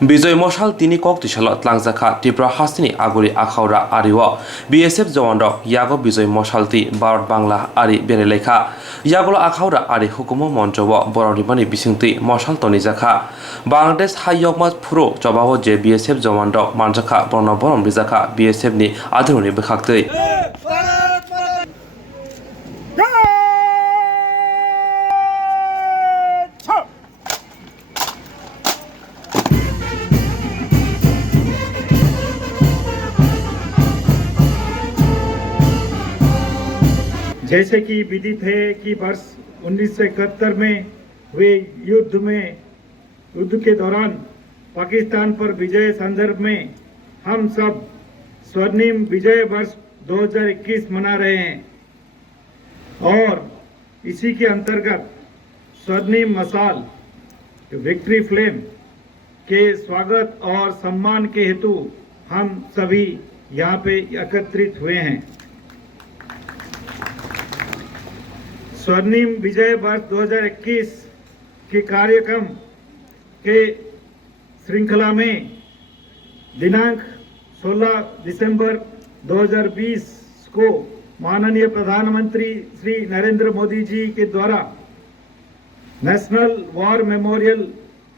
বিজয় মশাল তিনি cock দিশাল ত্লাংজাখা Tripura Hasini আগরি Akhaura Arroyo BSF জওয়ান rock ইয়াগো বিজয় মশালতি ভারত বাংলা আরি বেরেলেখা ইয়াগল আখাউরা আরি হুকুম মন্ত্রব বরনিবানি বিসিংতি মশাল তনিজাখা বাংলাদেশ হাইয়কমাত ফুরো জবাব যে বিএসএফ জওয়ান রক মানজাখা বর্ণবরম রিজাখা বিএসএফ নি আধুনি বেখাক্তই जैसे कि विदित है कि वर्ष 1971 में हुए युद्ध के दौरान पाकिस्तान पर विजय संदर्भ में हम सब स्वर्णिम विजय वर्ष 2021 मना रहे हैं और इसी के अंतर्गत स्वर्णिम मशाल विक्ट्री फ्लेम के स्वागत और सम्मान के हेतु हम सभी यहाँ पे एकत्रित हुए हैं। स्वर्णिम विजय वर्ष 2021 के कार्यक्रम के श्रृंखला में दिनांक 16 दिसंबर 2020 को माननीय प्रधानमंत्री श्री नरेंद्र मोदी जी के द्वारा नेशनल वॉर मेमोरियल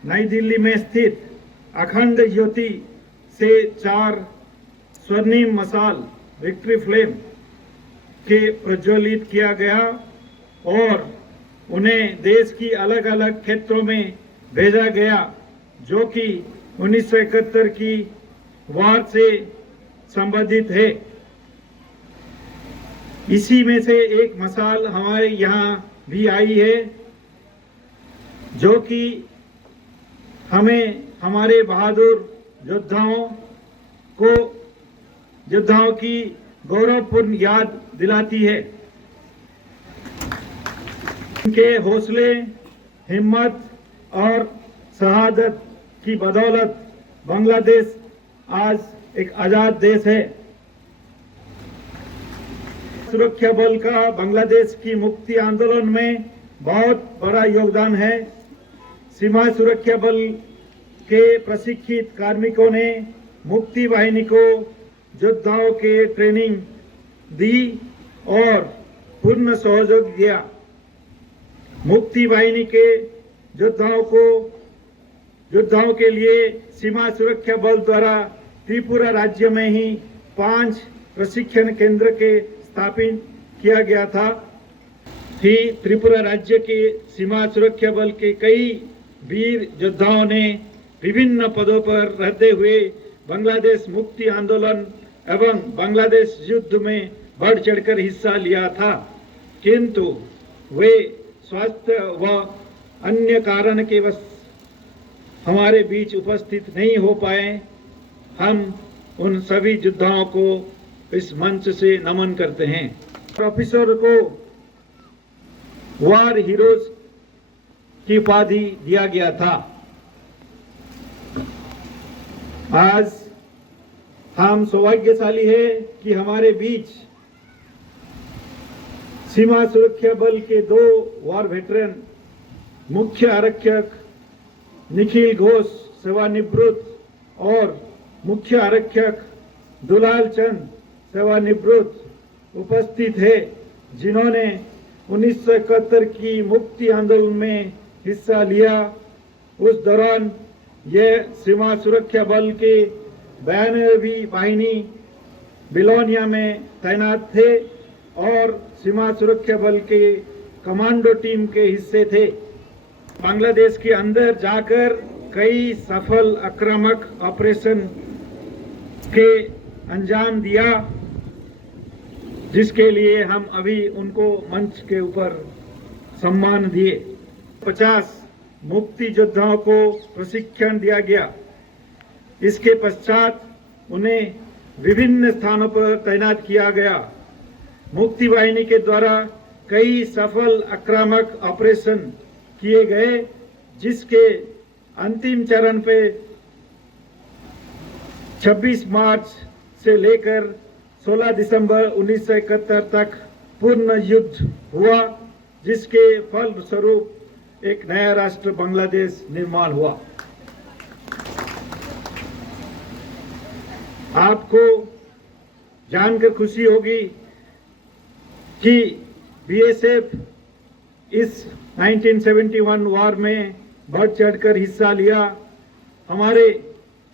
नई दिल्ली में स्थित अखंड ज्योति से 4 स्वर्णिम मशाल विक्ट्री फ्लेम के प्रज्वलित किया गया और उन्हें देश की अलग अलग क्षेत्रों में भेजा गया जो कि 1971 की वार से संबंधित है। इसी में से एक मशाल हमारे यहाँ भी आई है जो कि हमें हमारे बहादुर योद्धाओं की गौरवपूर्ण याद दिलाती है। उनके हौसले, हिम्मत और शहादत की बदौलत बांग्लादेश आज एक आजाद देश है। सुरक्षा बल का बांग्लादेश की मुक्ति आंदोलन में बहुत बड़ा योगदान है। सीमा सुरक्षा बल के प्रशिक्षित कार्मिकों ने मुक्ति वाहिनी को योद्धाओं के ट्रेनिंग दी और पूर्ण सहयोग दिया। मुक्ति वाहिनी के योद्धाओं के लिए सीमा सुरक्षा बल द्वारा त्रिपुरा राज्य में ही 5 प्रशिक्षण केंद्र के स्थापित किया गया था। ही त्रिपुरा राज्य के सीमा सुरक्षा बल के कई वीर योद्धाओं ने विभिन्न पदों पर रहते हुए बांग्लादेश मुक्ति आंदोलन एवं बांग्लादेश युद्ध में बढ़ चढ़कर हिस्सा लिया था, किंतु वे स्वास्थ्य व अन्य कारण के वश हमारे बीच उपस्थित नहीं हो पाए। हम उन सभी योद्धाओं को इस मंच से नमन करते हैं। ऑफिसर को वार हीरोज की उपाधि दिया गया था। आज हम सौभाग्यशाली है कि हमारे बीच सीमा सुरक्षा बल के 2 वॉर वेटरन मुख्य आरक्षक निखिल घोष सेवानिवृत्त और मुख्य आरक्षक दुलाल चंद सेवानिवृत्त उपस्थित है, जिन्होंने 1971 की मुक्ति आंदोलन में हिस्सा लिया। उस दौरान यह सीमा सुरक्षा बल के 92वीं वाहिनी बिलोनिया में तैनात थे और सीमा सुरक्षा बल के कमांडो टीम के हिस्से थे। बांग्लादेश के अंदर जाकर कई सफल आक्रामक ऑपरेशन के अंजाम दिया, जिसके लिए हम अभी उनको मंच के ऊपर सम्मान दिए। 50 मुक्ति योद्धाओं को प्रशिक्षण दिया गया। इसके पश्चात उन्हें विभिन्न स्थानों पर तैनात किया गया। मुक्ति वाहिनी के द्वारा कई सफल आक्रामक ऑपरेशन किए गए, जिसके अंतिम चरण पे 26 मार्च से लेकर 16 दिसंबर 1971 तक पूर्ण युद्ध हुआ, जिसके फलस्वरूप एक नया राष्ट्र बांग्लादेश निर्माण हुआ। आपको जानकर खुशी होगी कि बीएसएफ इस 1971 वॉर में बढ़ चढ़कर हिस्सा लिया। हमारे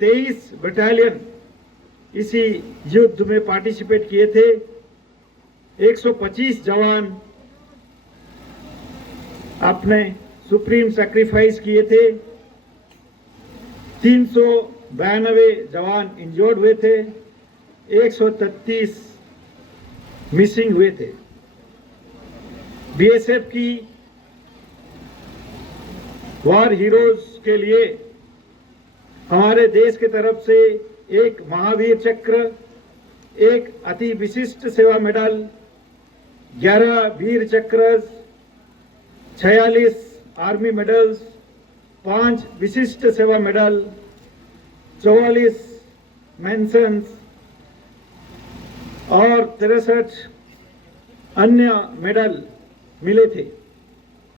23 बटालियन इसी युद्ध में पार्टिसिपेट किए थे। 125 जवान अपने सुप्रीम सैक्रिफाइस किए थे। 392 जवान इंजर्ड हुए थे। 133 मिसिंग हुए थे। बीएसएफ की वॉर हीरोज के लिए हमारे देश की तरफ से एक महावीर चक्र, एक अति विशिष्ट सेवा मेडल, 11 वीर चक्र, 46 आर्मी मेडल्स, 5 विशिष्ट सेवा मेडल, 44 मेंशंस और 63 अन्य मेडल मिले थे।